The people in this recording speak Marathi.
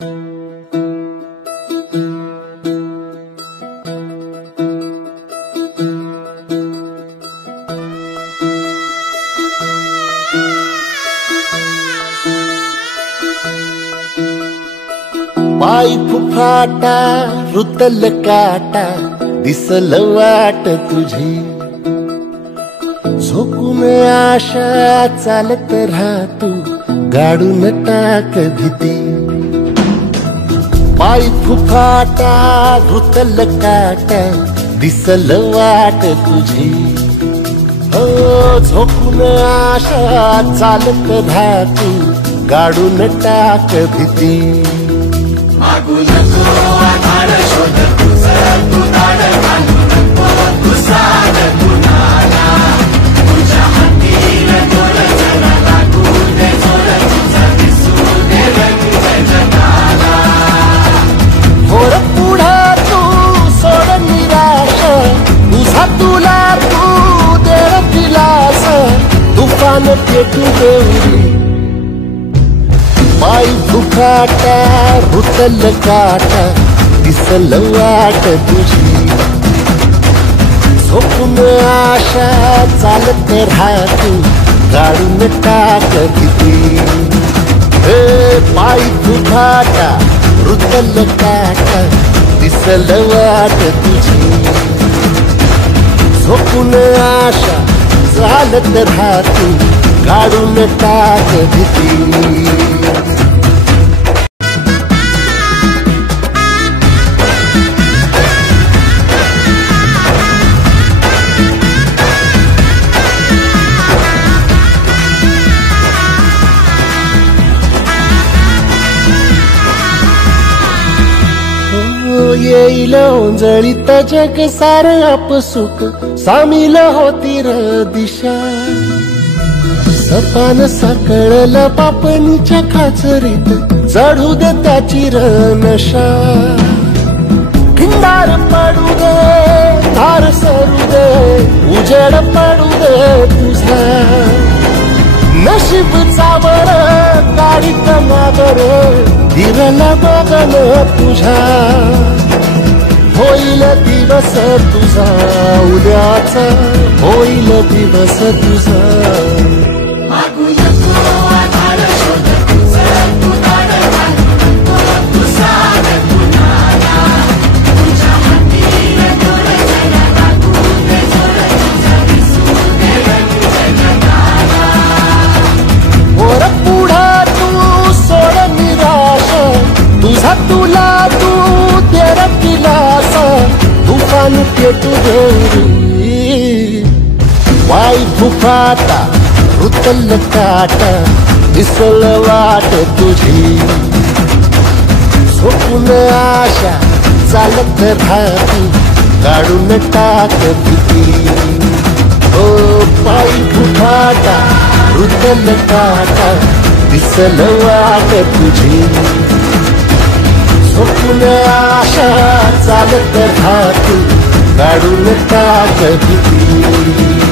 पाय फुफाटा रुतल काटा दिसल वाट तुझी झोकून आशा चालत राहतू गाडून टाक भीती पाय फुफाटा रुतल काटा दिसल वाट तुझी झोकून आशा चालत राहतू गाडून टाक भीती मागू नको आधार शोध तुझं तू दाड घालू नको तू साध कुणाला तुझ्या हातीन थोड जरा लागू दे जोर तुझा दिसू दे रंग जगाला होर पुढं तू सोड निराश तुझा तुला तू दे दिलास तुफान पेटू गौरी पाय फुफाटा रुतल काटा दिसल वाट तुझी झोपून आशा चालत राहतू गाडून टाक भीती पाय फुफाटा रुतल काटा दिसल वाट तुझी झोपून आशा चालत राहतू गाडून टाक भीती येईल ओंजळीत जग सार आपसुक सामील होती र दिशा सपान साकळल पापणीच्या खाचरीत चढू दे त्याची र नशा खिंडार पडू दे धार सरू दे उजेड पडू दे तुझा नशीब चावर गाडीत नागर दिरला बघन तुझा होईल दिवस तुझा उद्याचा होईल दिवस तुझा मागू नको आधार शोध तुझं तू दाड घालू नको तू साध कुणाला तुझ्या हातीन थोड जरा लागू दे जोर तुझा दिसू दे रंग जगाला वर पुढं तू सोड निराश तुझा तुला तू तेर दिलास तुफान पेटू गौरी पाय फुफाटा रुतल काटा दिसल वाट तुझी झोपून आशा चालत राहतू गाडून टाक भीती पाय फुफाटा रुतल काटा दिसल वाट तुझी झोपून आशा चालत राहतू गाडून टाक भीती